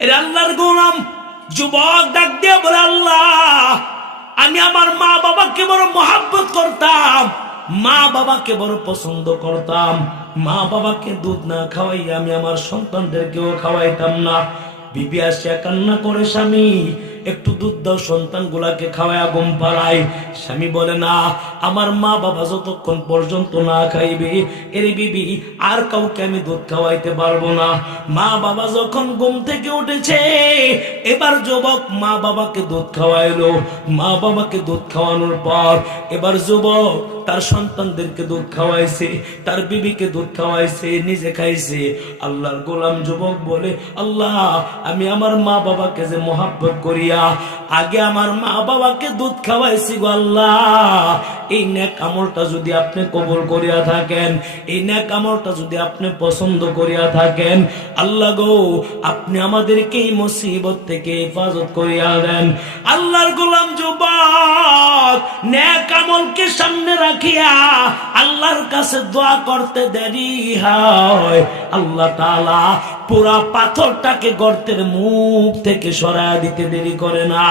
এর আল্লাহর গোলাম। যুবক ডাক দিয়ে বলে, আল্লাহ, আমি আমার মা বাবাকে বড় মহাব্বত করতাম। মা বাবাকে বড় পছন্দ করতাম। মা বাবাকে দুধ না খাওয়াই আমি আমার সন্তানদেরকেও খাওয়াইতাম না। বিবি আসিয়া কান্না করে, স্বামী, একটু দুধ দাও সন্তান গুলাকে খাওয়ায় ঘুম পাড়ায়। স্বামী বলে, না, আমার মা বাবা যতক্ষণ পর্যন্ত না খাইবে, এর বিবি আর কাউকে আমি দুধ খাওয়াইতে পারব না। মা বাবা যখন ঘুম থেকে উঠেছে, এবার যুবক মা বাবাকে দুধ খাওয়াইলো। মা বাবাকে দুধ খাওয়ানোর পর এবার যুবক তার সন্তানদেরকে দুধ খাওয়াইছে, তার বিবিকে দুধ খাওয়াইছে, নিজে খাইছে। আল্লাহর গোলাম যুবক বলে, আল্লাহ, আমি আমার মা বাবাকে যে মোহাব্বত করিয়া আগে আমার মা বাবাকে দুধ খাওয়াইছি গো আল্লাহ। এই নেক আমলটা যদি আপনি কবুল করিয়া থাকেন, এই নেক আমলটা যদি আপনি পছন্দ করিয়া থাকেন, আল্লাহ গো, আপনি আমাদেরকে এই মুসিবত থেকে হেফাজত করিয়া দেন। আল্লাহর গোলাম যুবক, নেক আমলকে সামনে রাখিয়া আল্লাহর কাছে দোয়া করতে দেরি হয়। আল্লাহ তাআলা পুরা পাথরটাকে গর্তের মুখ থেকে সরায় দিতে দেরি করে না।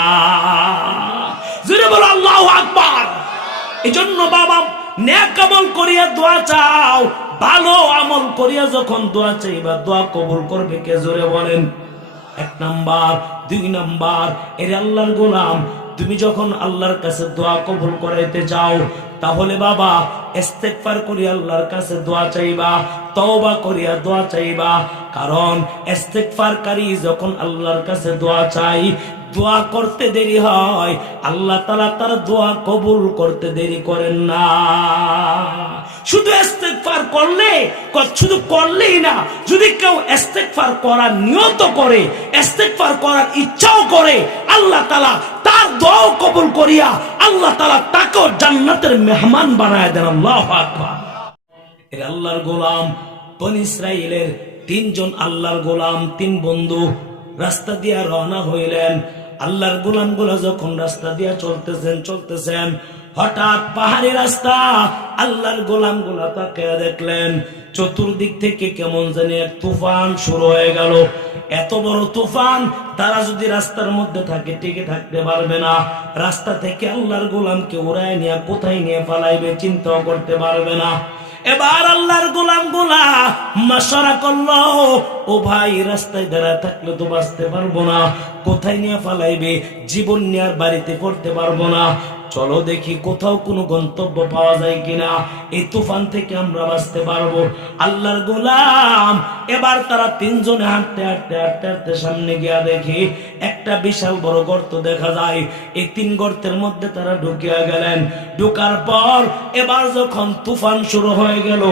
জুড়ে বলো, আল্লাহ বাবা ন্যাক আমল করিয়া দোয়া চাও, ভালো আমল করিয়া যখন দোয়া চাইবা, দোয়া কবুল করবে কে? জোরে বলেন। এক নাম্বার, দুই নাম্বার, এর আল্লাহর গোলাম, তুমি যখন আল্লাহর কাছে দোয়া কবুল করাইতে চাও তাহলে বাবা, ইস্তেগফার করি আল্লাহর কাছে দোয়া চাইবা, তওবা করিয়া দোয়া চাইবা। কারণ ইস্তেগফারকারী যখন আল্লাহর কাছে দোয়া চাই, দোয়া করতে দেরি হয়। আল্লাহ তালা তার দোয়া কবুল করতে দেরি করেন না। শুধু ইস্তেগফার করলে শুধু করলেই না, যদি কেউ ইস্তেগফার করার নিয়ত করে, ইস্তেগফার করার ইচ্ছাও করে, আল্লাহ তালা দোয়াও কবুল করিয়া আল্লাহ তাকেও জান্নাতের মেহমান বানায় দেন, আল্লাহ আল্লাহর গোলাম, বন ইসরাইলের তিনজন আল্লাহর গোলাম, তিন বন্ধু রাস্তা দিয়া রওনা হইলেন। আল্লাহর গোলামগুলা যখন রাস্তা দিয়া চলতেছেন চলতেছেন হঠাৎ পাহাড়ি রাস্তা। আল্লাহর গোলামগুলা তাকে দেখলেন। চতুর্দিক থেকে কেমন জানি এক তুফান শুরু হয়ে গেল। এত বড় তুফান, তারা যদি রাস্তার মধ্যে থাকে, টিকে থাকতে পারবে না। রাস্তা থেকে আল্লাহর গোলামকে উড়ায় নিয়ে, কোথায় নিয়ে পালাইবে চিন্তাও করতে পারবে না। এবার আল্লাহর গোলাম গোলা মাসরা করল। ও ভাই, রাস্তায় দাঁড়ায় থাকলে তো বাঁচতে পারব না। কোথায় নিয়ে ফালাইবে জীবন নেয়ার বাড়িতে পড়তে পারব না। চলো দেখি কোথাও কোনো গন্তব্য পাওয়া যায় কিনা। এই তুফান থেকে আমরা বাঁচতে পারব। আল্লাহর গোলাম। এবার তারা তিনজনে হাঁটতে হাঁটতে হাঁটতে হাঁটতে সামনে গিয়া দেখি একটা বিশাল বড় গর্ত দেখা যায়। এই তিন গর্তের মধ্যে তারা ঢুকিয়া গেলেন। ঢুকার পর এবার যখন তুফান শুরু হয়ে গেল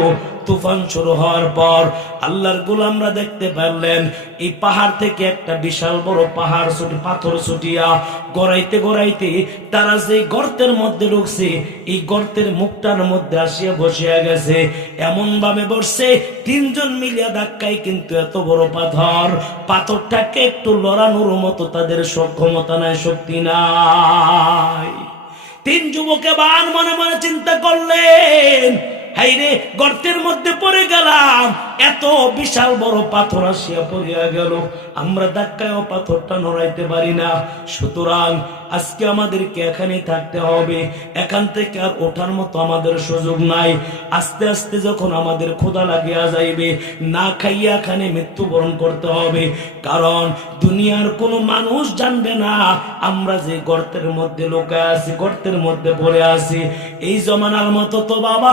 তুফান শুরু হওয়ার পর আল্লাহর গোলামরা দেখতে পারলেন, এই পাহাড় থেকে একটা বিশাল বড় পাহাড় ছুটি, পাথর ছুটিয়া গড়াইতে গড়াইতে তারা যে গর্তের মধ্যে ঢুকছে, এই গর্তের মুখটার মধ্যে আসিয়া বসিয়া গেছে। এমন ভাবে বসছে, তিনজন মিলিয়া ধাক্কায় কিন্তু এত বড় পাথর, পাথরটাকে একটু লড়ানোর মতো তাদের সক্ষমতা নাই, শক্তি নাই। তিন যুবকে বান মনে মনে চিন্তা করলেন হাইরে গর্তের মধ্যে পড়ে গেলাম। এত বিশাল বড় পাথর আসিয়া পড়িয়া গেল। আমরা ধাক্কায়ও পাথরটা নড়াইতে পারি না। সুতরাং আজকে আমাদেরকে এখানেই থাকতে হবে। এখান থেকে আর ওঠার মতো আমাদের সুযোগ নাই। আস্তে আস্তে যখন আমাদের ক্ষুধা লাগিয়া যাইবে, না খাইয়া এখানে মৃত্যুবরণ করতে হবে। কারণ দুনিয়ার কোনো মানুষ জানবে না, আমরা যে গর্তের মধ্যে লোকায় আছি, গর্তের মধ্যে পড়ে আছি। এই জমানার মতো তো বাবা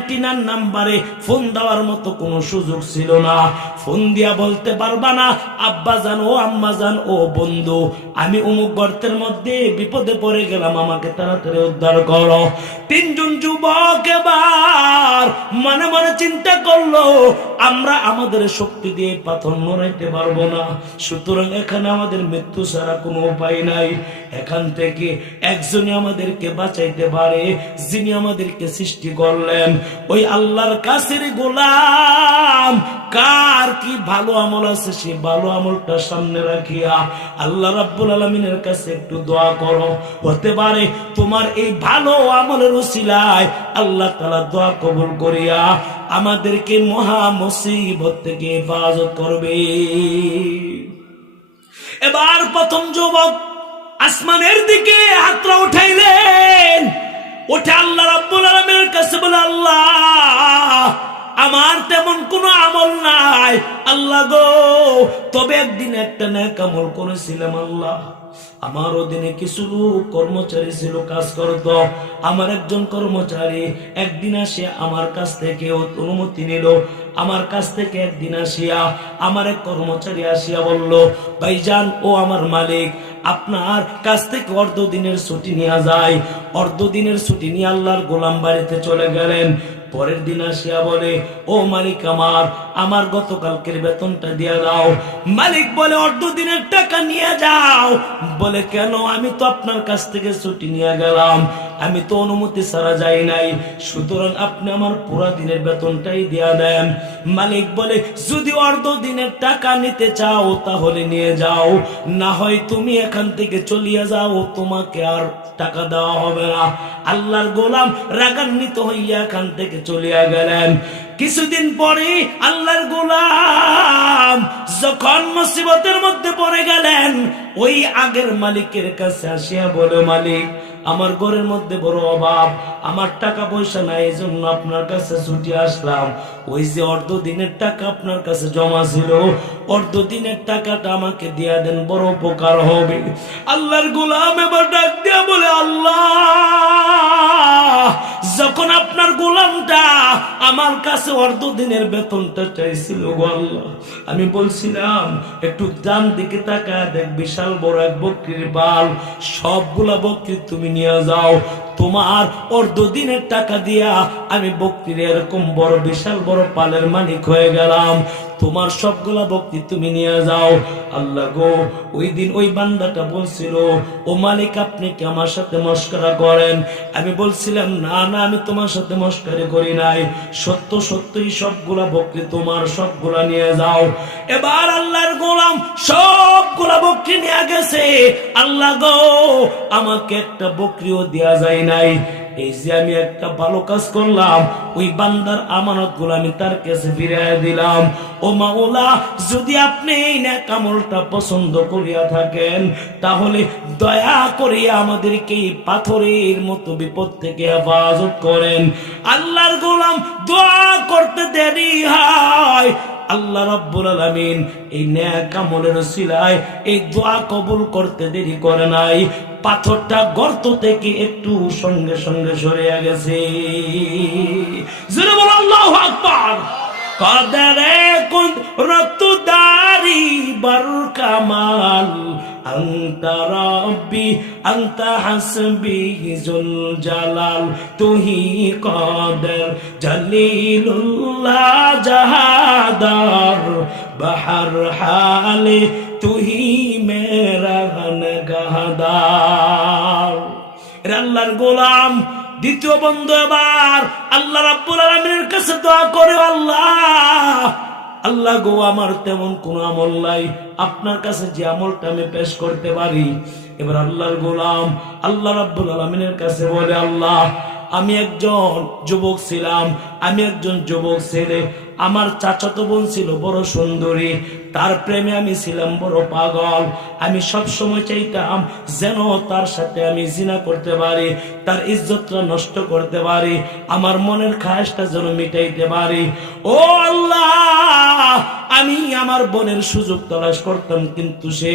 নাইনটি নাইন নাম্বারে ফোন দেওয়ার মতো কোনো সুযোগ ছিল না। ফোন দিয়া বলতে পারবা না, আব্বা জান ও আম্মা জান, ও বন্ধু, আমি অমুক গর্তের মধ্যে বিপদে পড়ে গেলাম, আমাকে তাড়াতাড়ি উদ্ধার করো। তিনজন যুবক এবার মনে মনে চিন্তা করল, আমরা আমাদের শক্তি দিয়ে পাথর নড়াইতে পারব না, সুতরাং এখানে আমাদের মৃত্যু ছাড়া কোনো উপায় নাই। এখান থেকে একজনই আমাদেরকে বাঁচাইতে পারে, যিনি আমাদেরকে সৃষ্টি করলেন। ওই আল্লাহর কাছের গোলাম, কার কি ভালো আমল আছে সেই ভালো আমলটা সামনে রাখিয়া আল্লাহ রাব্বুল আলমিনের কাছে একটু দোয়া করো। হতে পারে তোমার এই ভালো আমলের উসিলায় আল্লাহ তালা দোয়া কবুল করিয়া আমাদেরকে মহা মুসিবত থেকে হেফাজত করবে। এবার প্রথম যুবক আসমানের দিকে হাতরা উঠাইলেন। ওঠে আল্লাহ রাব্বুল আলামিনের কাছে বলে, আল্লাহ, আমার তেমন কোনো আমল নাই। আল্লাহ গো, তবে একদিন একটা ন্যাক আমল করেছিলাম আল্লাহ। আমার অধীনে কিছু লোক কর্মচারী ছিল, কাজ করত। আমার একজন কর্মচারী একদিন আসে আমার কাছ থেকে অনুমতি নিল। আমার কাছ থেকে একদিন আসিয়া আমার এক কর্মচারী আসিয়া বলল, ভাইজান, ও আমার মালিক, আপনার কাছ থেকে অর্ধ দিনের ছুটি নেওয়া যায়। অর্ধ দিনের ছুটি নিয়ে আল্লাহর গোলাম বাড়িতে চলে গেলেন। পরের দিন আসিয়া বলে, ও মালিক আমার আমার গতকালকের বেতনটা দিয়ে দাও। মালিক বলে অর্ধ দিনের টাকা নিয়ে যাও। বলে, কেন? আমি তো আপনার কাছ থেকে ছুটি নিয়ে গেলাম। আমি তো অনুমতি ছাড়া যাই নাই। সুতরাং আপনি আমার পুরা দিনের বেতনটাই দিয়া দেন। মালিক বলে, যদি অর্ধ দিনের টাকা নিতে চাও, তাহলে নিয়ে যাও। না হয় তুমি এখান থেকে চলিয়া যাও, তোমাকে আর টাকা দেওয়া হবে না। আল্লাহর গোলাম রাগান্বিত হইয়া এখান থেকে চলিয়া গেলেন। কিছুদিন পরে আল্লাহর গোলাম যখন মুসিবতের মধ্যে পড়ে গেলেন, ওই আগের মালিকের কাছে আসিয়া বলে, মালিক, আমার ঘরের মধ্যে বড় অভাব, আমার টাকা পয়সা নাই এই জন্য আপনার কাছে ছুটি আসলাম। ওই যে অর্ধ দিনের টাকা আপনার কাছে জমা ছিল, অর্ধ দিনের টাকাটা আমাকে দিয়া দেন, বড় উপকার হবে। আল্লাহর গোলাম এবার ডাক দিয়া বলে, আল্লাহ যখন আপনার গোলামটা আমার কাছে অর্ধ দিনের বেতনটা চাইছিল গো আমি বলছিলাম, একটু ডান দিকে তাকা দেখ, বিশাল বড় এক বকরির বাল, সবগুলা বকরি তুমি নিয়ে যাও, তোমার অর্ধ দিনের টাকা দিয়া আমি বকরির এরকম বড়, বিশাল বড় পালের মালিক হয়ে গেলাম। তোমার সবগুলা ভক্তি তুমি নিয়ে যাও। আল্লাহ গো, ওই দিন ওই বান্দাটা বলছিল, ও মালিক, আপনি কি আমার সাথে মস্করা করেন? আমি বলছিলাম, না না, আমি তোমার সাথে মস্কারি করি নাই। সত্য, সত্যই সবগুলা ভক্তি তোমার, সবগুলা নিয়ে যাও। এবার আল্লাহর গোলাম সবগুলা বকরি নিয়ে গেছে। আল্লাহ গো, আমাকে একটা বকরিও দেয়া যায় নাই। এই যে আমি একটা ভালো কাজ করলাম, ওই বান্দার আমানতগুলো আমি তার কাছে ফিরিয়ে দিলাম। ও মাওলা, যদি আপনি এই ন্যাক আমলটা পছন্দ করিয়া থাকেন, তাহলে দয়া করিয়া আমাদেরকে পাথরের মতো বিপদ থেকে হেফাজত করেন। আল্লাহর গোলাম দোয়া করতে দেরি হয়। আল্লাহ রব্বুল আলামিন এই ন্যাক আমলের সিলায় এই দোয়া কবুল করতে দেরি করে নাই। পাথরটা গর্ত থেকে একটু সঙ্গে সঙ্গে সরিয়া গেছে। আকবার। কদরে কুদ রতুদারি বর কামাল أنت ربي أنت حسبي ذو الجلال তুহি قادر جليل الله جهادر بحر حالي তুহি মেরা গাহদার এর আল্লাহর গোলাম দ্বিতীয় বন্ধু এবার। আল্লাহ রাব্বুল আলামিনের কাছে দোয়া করে, আল্লাহ আল্লাহ গো, আমার তেমন কোন আমল নাই। আপনার কাছে যে আমলটা আমি পেশ করতে পারি। এবার আল্লাহর গোলাম আল্লাহ রাব্বুল আলামিনের কাছে বলে, আল্লাহ, আমি একজন যুবক ছিলাম। আমি একজন যুবক ছেলে। আমার চাচাতো বোন ছিল বড় সুন্দরী। তার প্রেমে আমি ছিলাম বড় পাগল। আমি সব সময় চাইতাম যেন তার সাথে আমি জিনা করতে পারি, তার ইজ্জতটা নষ্ট করতে পারি, আমার মনের খায়সটা যেন মিটাইতে পারি। ও আল্লাহ, আমি আমার বোনের সুযোগ তলাশ করতাম, কিন্তু সে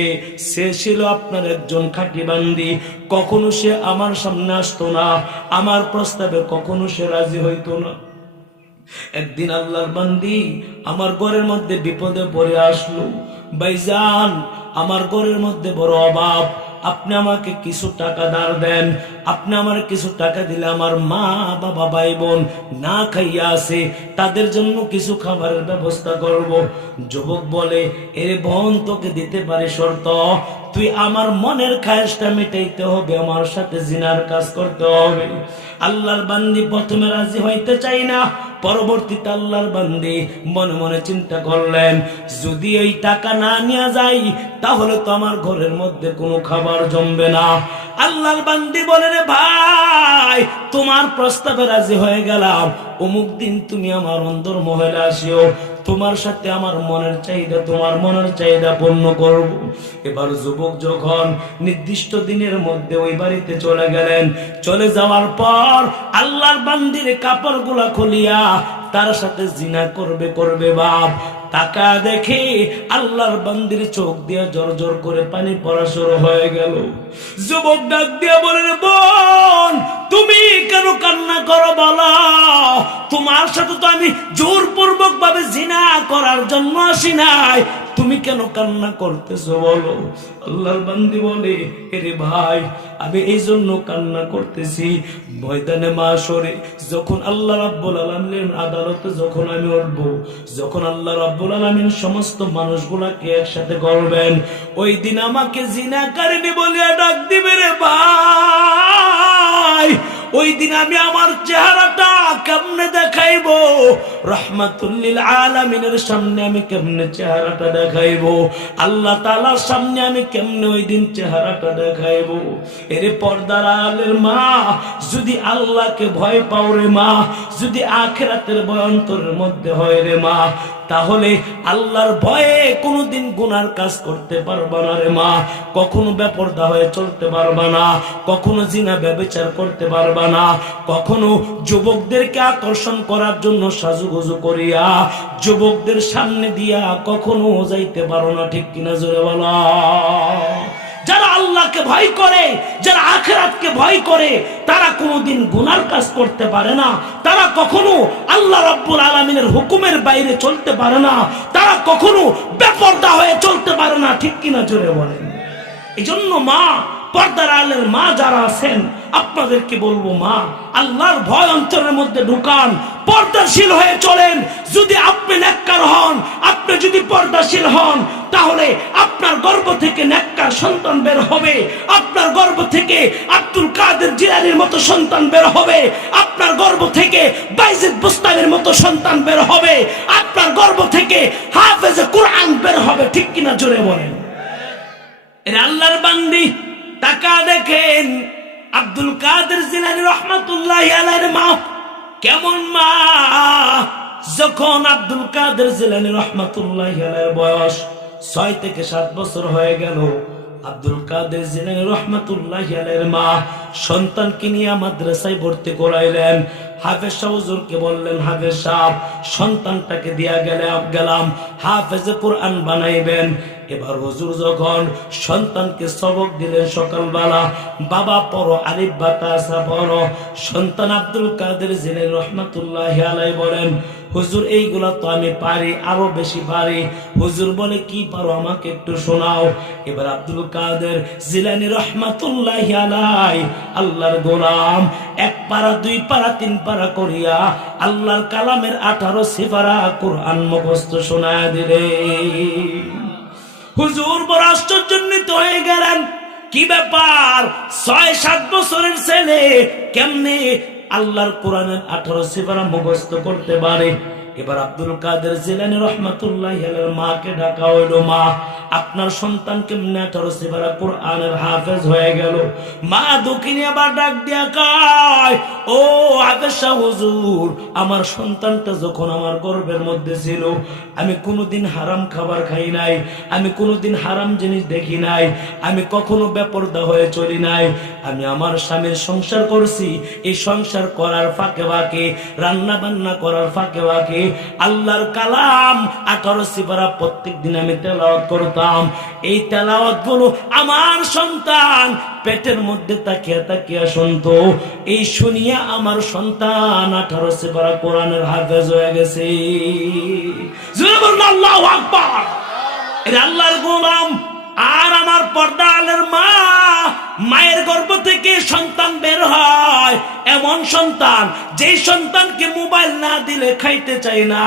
সে ছিল আপনার একজন খাটি বান্দি। কখনো সে আমার সামনে আসতো না, আমার প্রস্তাবে কখনো সে রাজি হইতো না। একদিন আল্লাহর বান্দি আমার ঘরের মধ্যে বিপদে পড়ে আসলো। ভাইজান, আমার ঘরের মধ্যে বড় অভাব। আপনি আমাকে কিছু টাকা ধার দেন। আপনি আমার কিছু টাকা দিলে আমার মা, বাবা ভাই বোন না খাইয়া আছে। তাদের জন্য কিছু খাবারের ব্যবস্থা করব। যুবক বলে, এর বোন, তোকে দিতে পারে শর্ত। তুই আমার মনের খায়সটা মেটাইতে হবে, আমার সাথে জিনার কাজ করতে হবে। আল্লাহর বান্দি প্রথমে রাজি হইতে চাই না। পরবর্তীতে আল্লাহর বান্দে মনে মনে চিন্তা করলেন, যদি এই টাকা না নিয়ে যাই, তাহলে তো আমার ঘরের মধ্যে কোনো খাবার জমবে না। আল্লাহর বান্দি বলে, রে ভাই, তোমার প্রস্তাবে রাজি হয়ে গেলাম। অমুক দিন তুমি আমার অন্তর মহিলা আসিও। তোমার সাথে আমার মনের চাহিদা, তোমার মনের চাহিদা পূর্ণ করব। এবার যুবক যখন নির্দিষ্ট দিনের মধ্যে ওই বাড়িতে চলে গেলেন, চলে যাওয়ার পর আল্লাহর বান্দির কাপড়গুলা খুলিয়া তার সাথে জিনা করবে করবে বাপ। টাকা দেখে আল্লাহর বান্দির চোখ দিয়ে জোর জোর করে পানি পড়া শুরু হয়ে গেল। যুবক ডাক দিয়ে বলেন, বোন, তুমি কেন কান্না করো বলো? তোমার সাথে তো আমি জোরপূর্বক ভাবে জিনা করার জন্য আসি নাই। তুমি কেন কান্না করতেছো বলো? আল্লাহর বান্দি বলে, এরে ভাই, আমি এই জন্য কান্না করতেছি। ময়দানে মাসরে যখন আল্লাহ রাব্বুল আলামিনের আদালতে, যখন আমি উঠব, যখন আল্লাহ রাব্বুল আলামিন সমস্ত মানুষগুলাকে একসাথে করবেন ওই দিন আমাকে জিনাকারিনী বলিয়া ডাক দিবে রে ভাই। ওই দিন আমি আমার চেহারাটা কেমনে দেখাইব? রহমাতুল্লিল আলামিনের সামনে আমি কেমনে চেহারাটা দেখাইব? আল্লাহ তালার সামনে আমি কেমনে ওই দিন চেহারাটা দেখাইব? এরে পর্দার আলের মা, যদি আল্লাহকে ভয় পাও রে মা, যদি আখেরাতের ভয় অন্তরের মধ্যে হয় রে মা তাহলে আল্লাহর ভয়ে কোনোদিন গুনার কাজ করতে পারবা না রে মা। কখনো বেপর্দা হয়ে চলতে পারবা না, কখনো জিনা ব্যবচার করতে পারবা না, কখনো যুবকদেরকে আকর্ষণ করার জন্য সাজুগুজু করিয়া যুবকদের সামনে দিয়া কখনো যাইতে পারো না, ঠিক কিনা জোরে বলা? যারা আল্লাহকে ভয় করে, যারা আখেরাতকে ভয় করে, তারা কোনোদিন গুনার কাজ করতে পারে না। তারা কখনো আল্লাহ রাব্বুল আলমিনের হুকুমের বাইরে চলতে পারে না। তারা কখনো বেপর্দা হয়ে চলতে পারে না। ঠিক কিনা জোরে বলেন। এই জন্য মা পর্দার আলের মা যারা আছেন, আপনাদেরকে বলব, মা, আল্লাহর ভয় অন্তরের মধ্যে ঢুকান, পর্দাশীল হয়ে চলেন। যদি আপনি নেককার হন, আপনি যদি পর্দাশীল হন, তাহলে আপনার গর্ব থেকে নেককার সন্তান বের হবে। আপনার গর্ব থেকে আব্দুল কাদের জিলানির মতো সন্তান বের হবে। আপনার গর্ব থেকে বাইজিদ বুস্তানের মতো সন্তান বের হবে। আপনার গর্ব থেকে হাফেজে কোরআন বের হবে। ঠিক কিনা জোরে বলেন? এর আল্লাহর বান্দি। টাকা দেখেন আব্দুল কাদের জিলানি রহমাতুল্লাহ আলাইহির মা, কেমন মা? যখন আব্দুল কাদের জিলানি রহমাতুল্লাহ আলাইহির বয়স ছয় থেকে সাত বছর হয়ে গেল, আব্দুল কাদের জিলানি রহমাতুল্লাহ আলাইহির মা সন্তানকে নিয়ে মাদ্রাসায় ভর্তি করাইলেন। হাফেজ হুজুরকে বললেন, হাফেজ সাহেব, সন্তানটাকে দিয়া গেলে গেলাম। হাফেজে কোরআন বানাইবেন। এবার হুজুর যখন সন্তানকে সবক দিলেন সকালবেলা, বাবা পড়ো আলিফ বাতাসা পড়ো সন্তান আব্দুল কাদের জিলেন রহমাতুল্লাহ আলাই বলেন, হুজুর, এইগুলা তো আমি পারি, আরও বেশি পারি। হুজুর বলে, কি পারো আমাকে একটু শোনাও। এবার আব্দুল কাদের জিলানি রহমাতুল্লাহ আলাই আল্লাহর গোলাম, এক পারা, দুই পারা, তিন পারা করিয়া আল্লাহর কালামের আঠারো সিপারা কোরআন মুখস্থ শোনায় দিলে। হুজুর বড় আশ্চর্যান্বিত হয়ে গেলেন। কি ব্যাপার? ছয়, সাত বছরের ছেলে, কেমনে আল্লাহর কোরআনের আঠারো সিপারা মুখস্থ করতে পারে? এবার আব্দুল কাদের জিলানি রহমাতুল্লাহ মাকে ডাকা হইল মা। আপনার সন্তান কেমনে আঠারো সিপারা কোরআনের হাফেজ হয়ে গেল। মা দক্ষিণে আবার ডাক দিয়া কয়, ও আবেশা হুজুর, আমার সন্তানটা যখন আমার গর্ভের মধ্যে ছিল, আমি কোনোদিন হারাম খাবার খাই নাই, আমি কোনোদিন হারাম জিনিস দেখি নাই, আমি কখনো বেপর্দা হয়ে চলি নাই, আমি আমার স্বামীর সংসার করছি, এই সংসার করার ফাঁকে ফাঁকে রান্না বান্না করার ফাঁকে ফাঁকে, আল্লাহর কালাম আঠারো সিপারা প্রত্যেক দিন আমি তেলাওয়াত করতাম। এই তেলাওয়াতগুলো আমার সন্তান পেটের মধ্যে তাকিয়া তাকিয়া শুনতো। এই শুনিয়া আমার সন্তান আঠারো সিপারা কোরআনের হাফেজ হয়ে গেছে। আল্লাহর গোলাম আর আমার পর্দা আলের মা মায়ের গর্ভ থেকে সন্তান বের হয়। এমন সন্তান যে সন্তানকে মোবাইল না দিলে খাইতে চাই না।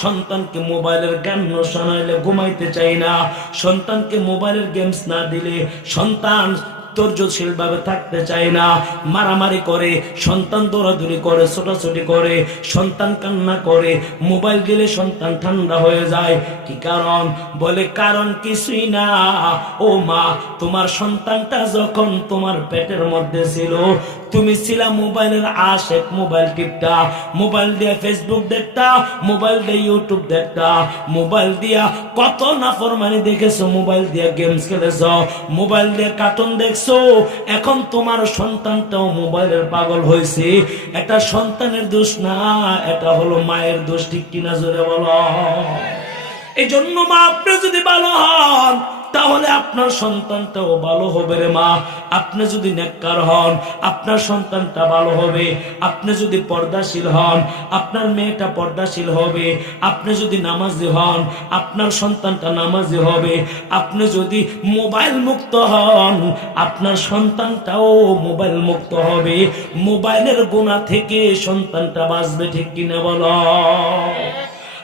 সন্তানকে মোবাইলের গান শোনাইলে ঘুমাইতে চাই না। সন্তানকে মোবাইলের গেমস না দিলে সন্তান ভাবে থাকতে চায় না। মারামারি করে, সন্তান দৌড়াদৌড়ি করে, ছোটাছুটি করে, সন্তান কান্না করে, মোবাইল দিলে সন্তান ঠান্ডা হয়ে যায়। কি কারণ? বলে, কারণ কিছুই না। ও মা, তোমার সন্তানটা যখন তোমার পেটের মধ্যে ছিল, তুমি ছিলা মোবাইলের আশেক মোবাইল টিপটা। মোবাইল দিয়ে ফেসবুক দেখতা, মোবাইল দিয়ে ইউটিউব দেখতা। মোবাইল দিয়া কত না নাফরমানি দেখেছ? মোবাইল দিয়ে গেমস খেলেছো? মোবাইল দিয়ে কার্টুন দেখছ? এখন তোমার সন্তানটাও মোবাইলের পাগল হয়েছে। এটা সন্তানের দোষ না, এটা হলো মায়ের দোষ, ঠিক কিনা জোরে বলো? এই জন্য মা, আপনি যদি ভালো হন তাহলে আপনার সন্তানটাও ভালো হবে রে মা। আপনি যদি নেককার হন, আপনার সন্তানটা ভালো হবে। আপনি যদি পর্দাশীল হন, আপনার মেয়েটা পর্দাশীল হবে। আপনি যদি নামাজি হন, আপনার সন্তানটা নামাজি হবে। আপনি যদি মোবাইল মুক্ত হন, আপনার সন্তানটাও মোবাইল মুক্ত হবে। মোবাইলের গোনা থেকে সন্তানটা বাঁচবে ঠিক কিনা বলো?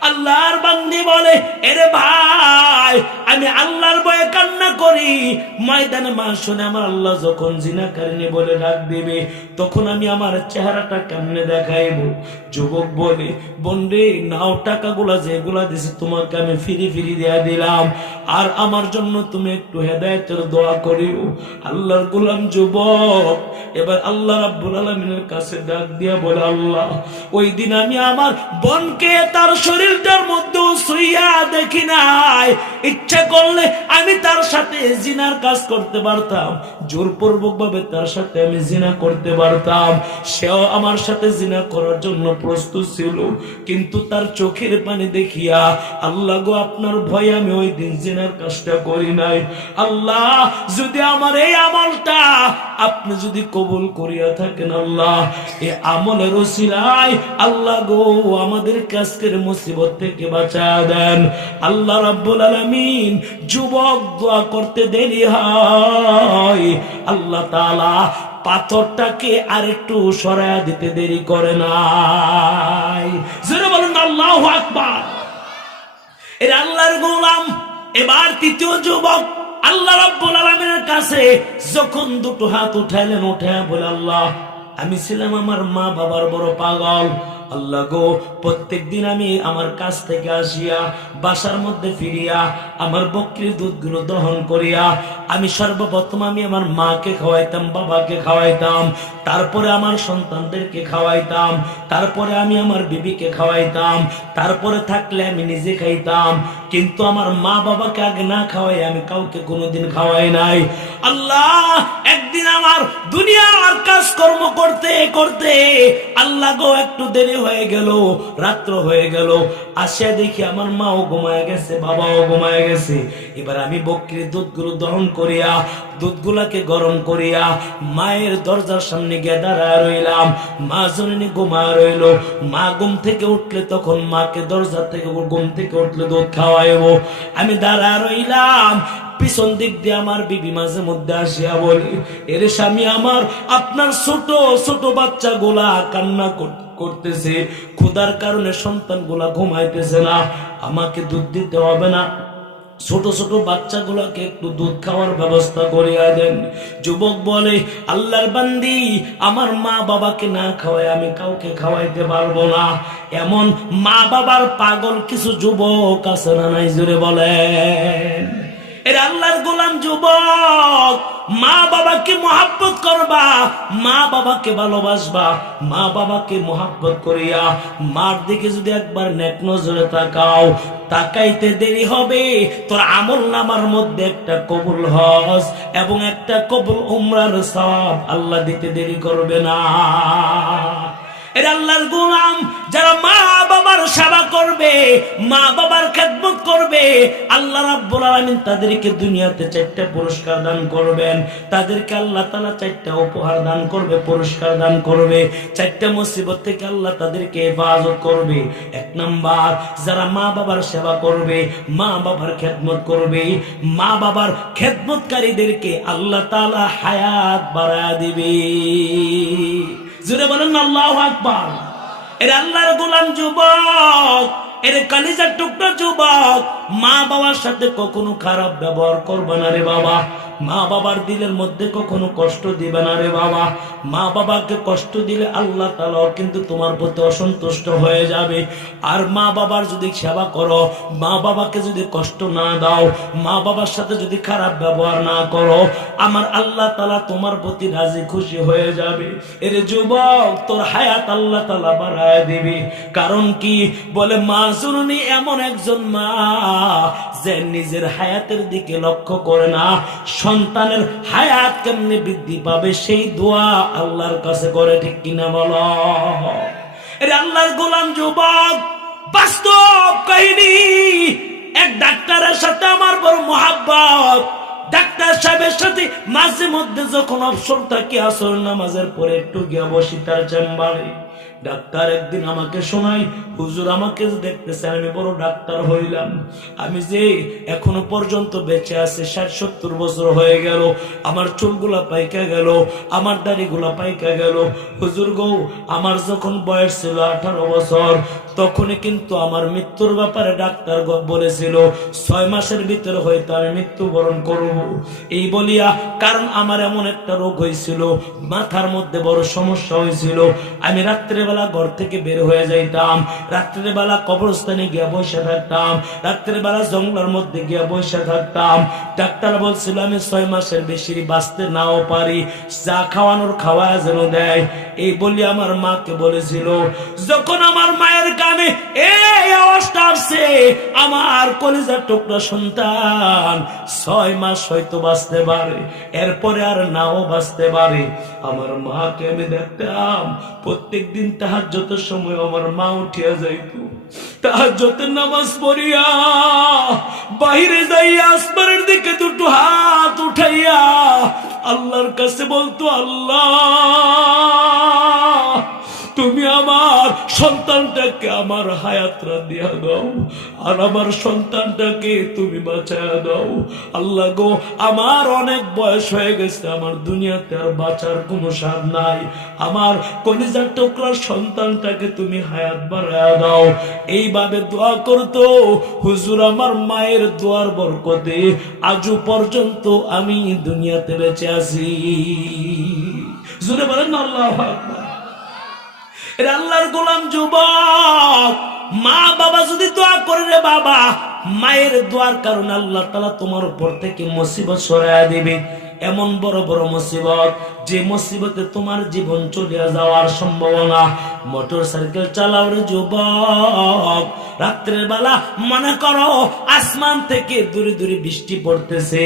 আল্লাহর বান্দি বলে, এরে ভাই, আমি আল্লাহর বয়ে কান্না করি। ময়দানে মা শুনে আমার আল্লাহ যখন জিনাকারিনী বলে ডাক দেবে, তখন আমি আমার চেহারাটা কেমনে দেখাইব? যুবক বলে বন্ডে নাও টাকাগুলা যেগুলা দিছি, তোমাকে আমি ফিরি ফিরি দেয়া দিলাম। আর আমার জন্য তুমি একটু হেদায়তের দোয়া করিও। আল্লাহর গোলাম যুবক, এবার আল্লাহ রাব্বুল আলামিনের কাছে ডাক দিয়া বলে, আল্লাহ, ওই দিন আমি আমার বোনকে তার শরীরটার মধ্যে শুইয়া দেখি নাই। ইচ্ছা করলে আমি তার সাথে জিনার কাজ করতে পারতাম। জোরপূর্বক ভাবে তার সাথে আমি জিনা করতে পারতাম। সেও আমার সাথে জিনা করার জন্য প্রস্তুত ছিল। কিন্তু তার চোখের পানি দেখিয়া, আল্লাহ গো, আপনার ভয়ে আমি ওই দিন জিনার কাজটা করি নাই। আল্লাহ, যদি আমার এই আমলটা আপনি যদি কবুল করিয়া থাকেন, আল্লাহ, এ আমলের ওসিলায় আল্লাহ গো আমাদের কাজকের মুসিবত থেকে বাঁচা দেন। আল্লাহ রাব্বুল আলামিন যুবক দোয়া করতে দেরি হয়। আল্লাহ তাআলা পাথরটাকে আরেকটু সরায়া দিতে দেরি করে নাই। জোরে বলুন, আল্লাহু আকবার। এর আল্লাহর গোলাম। এবার তৃতীয় যুবক আল্লাহ রাব্বুল আলামিনের কাছে যখন দুটো হাত উঠাইলেন উঠে বলে, আল্লাহ, আমি ছিলাম আমার মা বাবার বড় পাগল। আল্লাহ গো প্রত্যেক দিন আমি আমার কাছ থেকে আসিয়া বাসার মধ্যে ফিরিয়া আমার বকরির দুধগুলো দহন করিয়া আমি সর্বপ্রথম আমি আমার মাকে খাওয়াইতাম, বাবাকে খাওয়াইতাম, তারপরে আমার সন্তানদেরকে খাওয়াইতাম, তারপরে আমি আমার বিবিকে খাওয়াইতাম, তারপরে থাকলে আমি নিজে খাইতাম। কিন্তু আমার মা বাবাকে আগে না খাওয়াই, আমি কাউকে কোনোদিন খাওয়াই নাই। আল্লাহ, একদিন আমার দুনিয়ার কাজকর্ম করতে করতে, আল্লাহ গো, একটু দেরি হয়ে গেল, রাত্র হয়ে গেল। আসিয়া দেখি আমার মাও ঘুমায় গেছে, বাবাও ঘুমায় গেছে। এবার আমি বকরির দুধগুলো দহন করিয়া, দুধগুলাকে গরম করিয়া মায়ের দরজার সামনে গিয়ে দাঁড়ায় রইলাম। মা জননী ঘুমায় রইল। মা ঘুম থেকে উঠলে তখন মাকে দরজা থেকে ঘুম থেকে উঠলে দুধ খাওয়াইব। আমি দাঁড়ায় রইলাম। পিছন দিক দিয়ে আমার বিবি মাঝে মধ্যে আসিয়া বলি, এর স্বামী আমার, আপনার ছোট ছোট বাচ্চা গোলা কান্না কর- করতেছে, ক্ষুধার কারণে সন্তান গোলা ঘুমাইতেছে না, আমাকে দুধ দিতে হবে না। ছোট ছোট বাচ্চাগুলোকে একটু দুধ খাওয়ার ব্যবস্থা করিয়া দেন। যুবক বলে, আল্লাহর বান্দি, আমার মা বাবাকে না খাওয়াই আমি কাউকে খাওয়াইতে পারব না। এমন মা বাবার পাগল কিছু যুবক আছে না নাই জুড়ে বলেন। এর আল্লাহর গোলাম যুবক, মা বাবাকে মহাব্বত করবা, মা বাবাকে ভালোবাসবা, মা বাবাকে মহাব্বত করিয়া মার দিকে যদি একবার নেক নজরে তাকাও, তাকাইতে দেরি হবে। তোর আমল নামার মধ্যে একটা কবুল হজ এবং একটা কবুল উমরার সব আল্লাহ দিতে দেরি করবে না। তাদেরকে পুরস্কার দান করবে। চারটা মুসিবত থেকে আল্লাহ তাদেরকে হেফাজত করবে। এক নাম্বার, যারা মা বাবার সেবা করবে, মা বাবার খেদমত করবে, মা বাবার খেদমতকারীদেরকে আল্লাহ তাআলা হায়াত বাড়ায় দিবে। জুড়ে বলেন আল্লাহ আকবার। এর আল্লাহর গোলাম যুবক এর কালিজার টুকরো যুবক মা বাবার সাথে কখনো খারাপ ব্যবহার করবে না রে বাবা। মা বাবার দিলের মধ্যে কখনো কষ্ট দিবে না রে বাবা। মা বাবাকে কষ্ট দিলে আল্লাহ তালাও কিন্তু তোমার প্রতি অসন্তুষ্ট হয়ে যাবে। আর মা বাবার যদি সেবা করো, মা বাবাকে যদি কষ্ট না দাও, মা বাবার সাথে যদি খারাপ ব্যবহার না করো, আমার আল্লাহ তালা তোমার প্রতি রাজি খুশি হয়ে যাবে। এর যুবক, তোর হায়াত আল্লাহ তালা বাড়ায় দিবে। কারণ কি? বলে, মা জননী এমন একজন মা যে নিজের হায়াতের দিকে লক্ষ্য করে না, সন্তানের হায়াত কেমনে বৃদ্ধি পাবে সেই দোয়া আল্লাহর কাছে করে, ঠিক কিনা বলো? এরে আল্লাহর গোলাম যুবক, বাস্তব কাহিনী। এক ডাক্তারের সাথে আমার বড় মহাব্বত। ডাক্তার সাহেবের সাথে মাঝে মধ্যে যখন অবসর থাকি আসর নামাজের পরে একটু গিয়া বসি তার চেম্বারে। ডাক্তার একদিন আমাকে শোনাই হুজুর, আমাকে দেখতেছে আমি বড় ডাক্তার হইলাম। আমি যে এখনও পর্যন্ত বেঁচে আছে, ষাট, সত্তর বছর হয়ে গেল, আমার চুলগুলা পাইকা গেল, আমার দাড়িগুলা পাইকা গেল। হুজুর গৌ, আমার যখন বয়স ছিল আঠারো বছর তখনই কিন্তু আমার মৃত্যুর ব্যাপারে ডাক্তার বলেছিল, ছয় মাসের ভিতরে হয়তো আমি মৃত্যুবরণ করব। এই বলিয়া, কারণ আমার এমন একটা রোগ হয়েছিল, মাথার মধ্যে বড় সমস্যা হয়েছিল। আমি রাত্রেবেলা ঘর থেকে বের হয়ে যাইতাম, রাত্রেবেলা কবরস্থানে গিয়ে বসে থাকতাম, রাত্রেবেলা জঙ্গলের মধ্যে গিয়ে বসে থাকতাম। ডাক্তার বলছিল, আমি ছয় মাসের বেশি বাঁচতে নাও পারি, যা খাওয়ানোর খাওয়া যেন দেয়। এই বলি আমার মাকে বলেছিল, যখন আমার মায়ের কানে, এই আওয়াজটা আসছে, আমার কলিজার টুকরা সন্তান, ছয় মাস হয়তো বাঁচতে পারে, এরপরে আর নাও বাঁচতে পারে। আমার মাকে আমি দেখতাম প্রত্যেক দিন তাহার যত সময় আমার মা উঠিয়া যাইত। তাহার যত নামাজ পড়িয়া বাহিরে যাইয়া আসমানের দিকে দুটো হাত উঠাইয়া আল্লাহর কাছে বলতো, আল্লাহ, তুমি আমার সন্তানটাকে আমার হায়াতরা দিয়া দাও। আর আমার সন্তানটাকে তুমি বাঁচায়া দাও। আল্লাহ গো, আমার অনেক বয়স হয়ে গেছে, আমার দুনিয়াতে আর বাঁচার কোনো সার নাই। আমার কলিজার টুকরার সন্তানটাকে তুমি হায়াত বাড়ায়া দাও। এইভাবে দোয়া করতো, হুজুর আমার মায়ের দোয়ার বরকতে আজও পর্যন্ত আমি দুনিয়াতে বেঁচে আছি। জুড়ে বলেন আল্লাহ আকবার। এর আল্লাহর গোলাম যুবক। মা বাবা যদি দোয়া করে রে বাবা, মায়ের দোয়ার কারণে আল্লাহ তালা তোমার উপর থেকে মুসিবত সরাইয়া দিবে। এমন বড় বড় মুসিবত, যে মুসিবতে তোমার জীবন চলিয়া যাওয়ার সম্ভাবনা। মোটর সাইকেল চালাও রে যুবক। রাত্রের বেলা মনে করো আসমান থেকে দূরে দূরে বৃষ্টি পড়তেছে,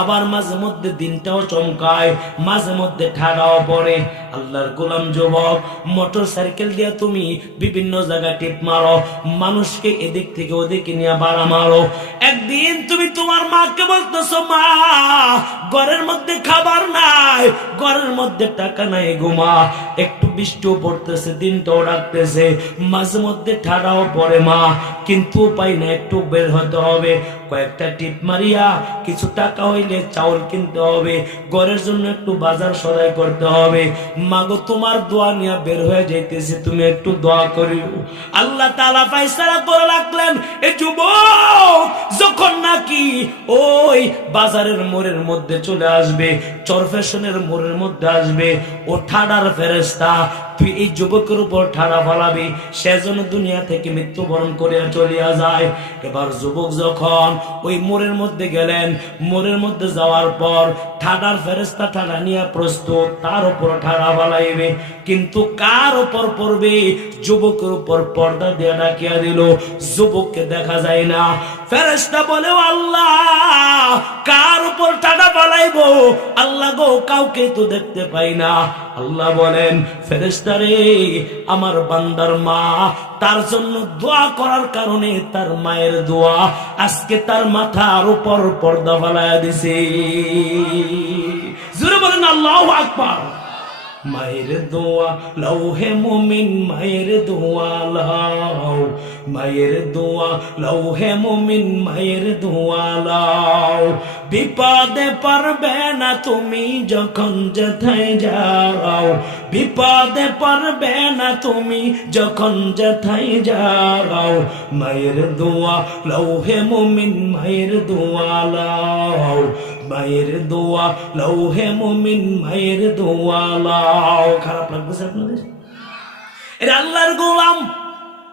আবার মাঝে মধ্যে দিনটাও চমকায়, মাঝে মধ্যে ঠাড়াও পড়ে। আল্লাহর গোলাম যুবক, মোটর সাইকেল দিয়ে তুমি বিভিন্ন জায়গায় টিপ মারো, মানুষকে এদিক থেকে ওদিকে নিয়ে বাড়া মারো। একদিন তুমি তোমার মাকে বলতেছো, মা, ঘরের মধ্যে খাবার নাই, ঘরের মধ্যে টাকা নাই ঘুমা একটু বৃষ্টিও পড়তেছে, দিনটাও ডাকতেছে মাঝে মধ্যে ঠাডাও পড়ে মা। কিন্তু উপায় না একটু বের হতে হবে। কয়েকটা টিপ মারিয়া কিছু টাকা হইলে চাউল কিনতে হবে। ঘরের জন্য একটু বাজার সদাই করতে হবে। মাগো, তোমার দোয়া নিয়ে বের হয়ে যাইতেছে, তুমি একটু দোয়া করিও। আল্লাহ তালা ফাইসালা করে রাখলেন, এ যুবক, যখন নাকি ওই বাজারের মোড়ের মধ্যে চলে আসবে চরফেশনের মোড়ের মধ্যে আসবে, ও ঠাডার ফেরেস্তা তুই এই যুবকের উপর ঠাড়া ফালাবি, সে যেন দুনিয়া থেকে মৃত্যুবরণ করিয়া চলিয়া যায়। এবার যুবক যখন ওই মোড়ের মধ্যে গেলেন। মোড়ের মধ্যে যাওয়ার পর ঠাডার ফেরেস্তা ঠাডা নিয়ে প্রস্তুত, তার উপর ঠাড়া ফালাইবে কিন্তু কার উপর পড়বে? যুবকের উপর পর্দা দিয়ে ডাকিয়া দিল। যুবককে দেখা যায় না। ফেরেস্তা বলে, আল্লাহ, কার উপর টাকা পালাইবো আল্লাহ গো কাউকে তো দেখতে পাই না। আল্লাহ বলেন ফেরেস্তারে আমার বান্দার মা তার জন্য দোয়া করার কারণে তার মায়ের দোয়া আজকে তার মাথার উপর পর্দা ফালাইয়া দিছে। জোরে বলেন, আল্লাহ আকবার। মায়ের দোয়া লাও হে মুমিন, মায়ের দোয়া লাও মায়ের দোয়া লাও হে মুমিন, মায়ের দোয়া লাও বিপদে পারবে না তুমি যখন যেথায় যাও। বিপদে পারবে না তুমি যখন যেথায় যাও। মায়ের দোয়া লৌহে মুমিন, মায়ের দোয়া লাও। মায়ের দোয়া লৌহে মুমিন, মায়ের দোয়া লাও। খারাপ লাগতেছে আপনাদের? এরা আল্লাহর গোলাম।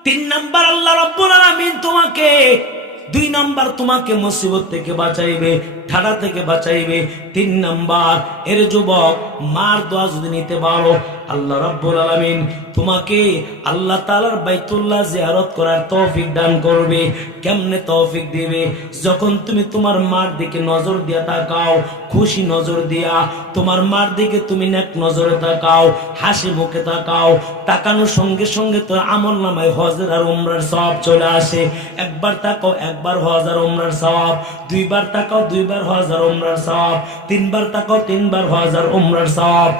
তিন নাম্বার আল্লাহ রব্বুল আলামিন তোমাকে দুই নাম্বার তোমাকে মুসিবত থেকে বাঁচাইবে, ঠাডা থেকে বাঁচাইবে। তিন নাম্বার, এর যুবক মার দোয়া যদি নিতে পারো, আল্লাহ রব্বুল আলামিন তোমাকে আল্লাহ তাআলার বাইতুল্লাহ জিয়ারত করার তৌফিক দান করবে। কেমনে তৌফিক দিবে? যখন তুমি তোমার মার দিকে নজর দিয়া তাকাও, খুশি নজর দিয়া তোমার মার দিকে তুমি নেক নজরে তাকাও, হাসি মুখে তাকাও, তাকানোর সঙ্গে সঙ্গে তোর আমল নামায় হজের আর উমরার সব চলে আসে। একবার তাকাও, একবার হজ আর উমরার সওয়াব। দুইবার তাকাও, দুইবার হজ আর উমরার সওয়াব। তিনবার তাকাও, তিনবার হজ আর উমরার সওয়াব।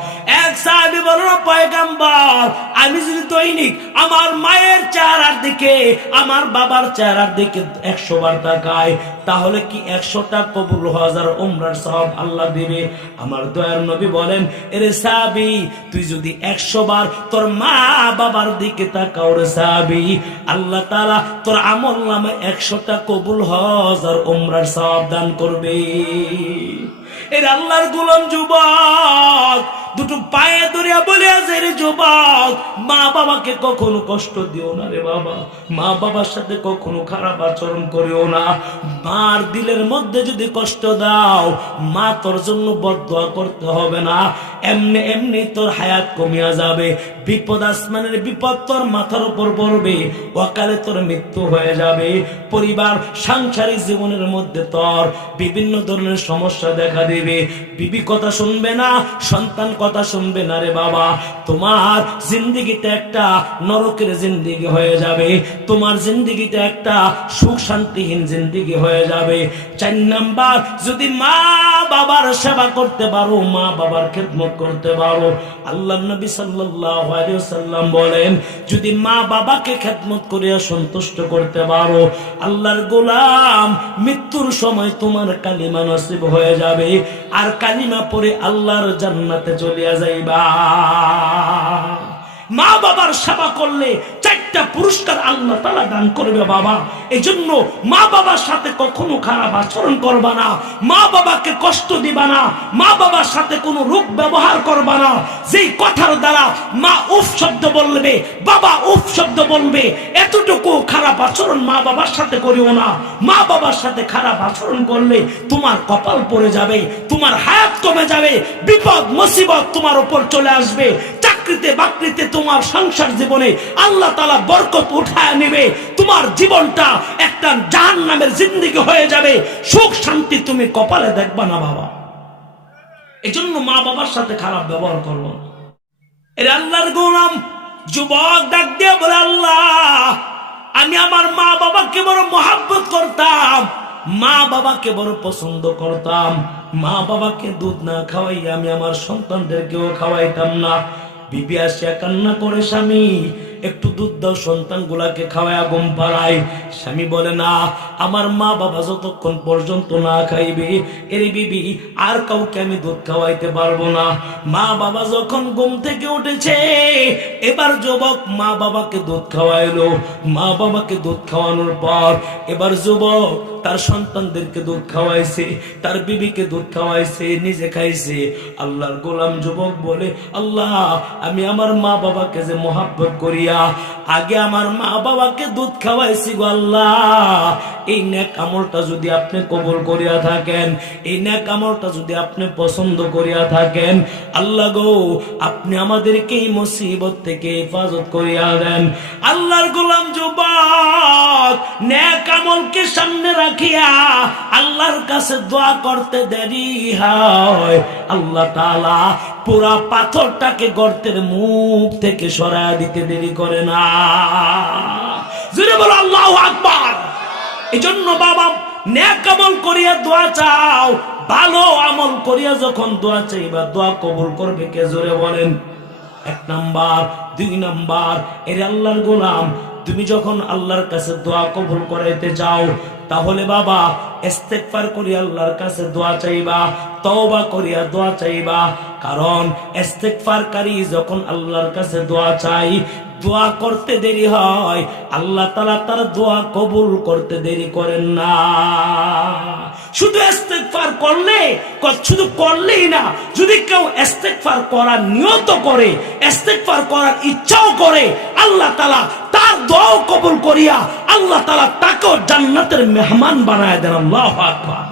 এক সাহাবী বলল পয়গাম্বর আমি যদি দৈনিক আমার মায়ের চেহারার দিকে, আমার বাবার চেহারার দিকে একশো বার তাকাই, তাহলে কি একশোটা কবুল হাজার উমরার সব আল্লাহ দিবে? আমার দয়ার নবী বলেন, এরে সাবি তুই যদি একশো বার তোর মা বাবার দিকে তাকাও রে সাবি আল্লাহ তালা তোর আমল নামে একশোটা কবুল হাজার উমরার সব দান করবে। এর আল্লাহর গোলাম যুবক দুটো পায়ে ধরিয়া বলে আছে রে যুবক, মা বাবাকে কখনো কষ্ট দিও না রে বাবা। মা বাবার সাথে কখনো খারাপ আচরণ করিও না। মার দিলের মধ্যে যদি কষ্ট দাও, মা তোর জন্য বদয়া করতে হবে না। এমনি এমনি তোর হায়াত কমিয়া যাবে। বিপদ আসমানের বিপদ তোর মাথার উপর পড়বে। অকালে তোর মৃত্যু হয়ে যাবে। পরিবার, সাংসারিক জীবনের মধ্যে তোর বিভিন্ন ধরনের সমস্যা দেখা দেবে। বিবি কথা শুনবে না, সন্তান কথা শুনবে না রে বাবা। তোমার জিন্দিগিতে একটা নরকের জিন্দিগি হয়ে যাবে। তোমার জিন্দিগিতে একটা সুখ শান্তিহীন জিন্দিগি হয়ে যাবে। চার নাম্বার, যদি মা বাবার সেবা করতে পারো, মা বাবার খেদমত করতে পারো। আল্লাহ নবী সাল্লাম বলেন, যদি মা বাবাকে খেদমত করিয়া সন্তুষ্ট করতে পারো, আল্লাহর গোলাম মৃত্যুর সময় তোমার কালিমা নসিব হয়ে যাবে। আর কালিমা পরে আল্লাহর জান্নাতে চলিয়া যাইবা। মা বাবার সেবা করলে চারটা পুরস্কার আল্লাহ তালা দান করবে বাবা। এই জন্য মা বাবার সাথে কখনো খারাপ আচরণ করবা না। মা বাবাকে কষ্ট দিবা না। মা বাবার সাথে কোনো রূপ ব্যবহার করবা না। যেই কথার দ্বারা মা উফ শব্দ বলবে, বাবা উফ শব্দ বলবে, এতটুকু খারাপ আচরণ মা বাবার সাথে করিও না। মা বাবার সাথে খারাপ আচরণ করলে তোমার কপাল পড়ে যাবে, তোমার হায়াত কমে যাবে, বিপদ, মুসিবত তোমার উপর চলে আসবে। চাকরিতে বাকরিতে তোমার সংসার জীবনে আল্লাহ তালা বরকত উঠায় নেবে। তোমার জীবনটা একটা জাহান নামের জিন্দিগি হয়ে যাবে। সুখ শান্তি তুমি কপালে দেখবা না বাবা। এই জন্য মা বাবার সাথে খারাপ ব্যবহার করব এর আল্লাহর যুবক ডাক দিয়ে বলে, আল্লাহ, আমি আমার মা বাবাকে বড় মহাব্বত করতাম। মা বাবাকে বড় পছন্দ করতাম। মা বাবাকে দুধ না খাওয়াই আমি আমার সন্তানদেরকেও খাওয়াইতাম না। বিবি আসিয়া কান্না করে স্বামী। একটু দুধ দাও সন্তান গুলাকে খাওয়ায় ঘুম পাড়ায়। স্বামী বলে, না, আমার মা বাবা যতক্ষণ পর্যন্ত না খাইবে, এর বিবি আর কাউকে আমি দুধ খাওয়াইতে পারব না। মা বাবা যখন ঘুম থেকে উঠেছে, এবার যুবক মা বাবাকে দুধ খাওয়াইলো। মা বাবাকে দুধ খাওয়ানোর পর এবার যুবক তার সন্তানদেরকে দুধ খাওয়াইছে, তার বিবিকে দুধ খাওয়াইছে, নিজে খাইছে। আল্লাহর গোলাম যুবক বলে, আল্লাহ, আমি আমার মা বাবাকে যে মোহাব্বত করিয়া আগে আমার মা বাবাকে দুধ খাওয়াইছি গো আল্লাহ। এই নেক আমলটা যদি আপনি কবুল করিয়া থাকেন, এই নেক আমলটা যদি আপনি পছন্দ করিয়া থাকেন, আল্লাহ গো, আপনি আমাদেরকে এই মুসিবত থেকে হেফাজত করিয়া দেন। আল্লাহর গোলাম যুবক, নেক আমলকে সামনে রাখিয়া আল্লাহর কাছে দোয়া করতে দেরি হয়। আল্লাহ তাআলা পুরা পাথরটাকে গর্তের মুখ থেকে সরায় দিতে দেরি করে না। জুড়ে বলো, আল্লাহ আকবার! এই জন্য বাবা ন্যাক আমল করিয়া দোয়া চাও, ভালো আমল করিয়া যখন দোয়া চাইবা, দোয়া কবুল করবে কে? জোরে বলেন। এক নাম্বার, দুই নাম্বার, এর আল্লাহর গোলাম, তুমি যখন আল্লাহর কাছে দোয়া কবুল করাইতে চাও তাহলে বাবা, ইস্তেগফার করি আল্লাহর কাছে দোয়া চাইবা, তওবা করিয়া দোয়া চাইবা। কারণ ইস্তেগফারকারী যখন আল্লাহর কাছে দোয়া চাই দোয়া করতে দেরি হয়। আল্লাহ তালা তার দোয়া কবুল করতে দেরি করেন না। শুধু ইস্তেগফার করলে শুধু করলেই না, যদি কেউ ইস্তেগফার করার নিয়ত করে, ইস্তেগফার করার ইচ্ছাও করে, আল্লাহ তালা তার দোয়াও কবুল করিয়া, আল্লাহ তালা তাকেও জান্নাতের মেহমান বানায় দেন। আল্লাহ আকবার।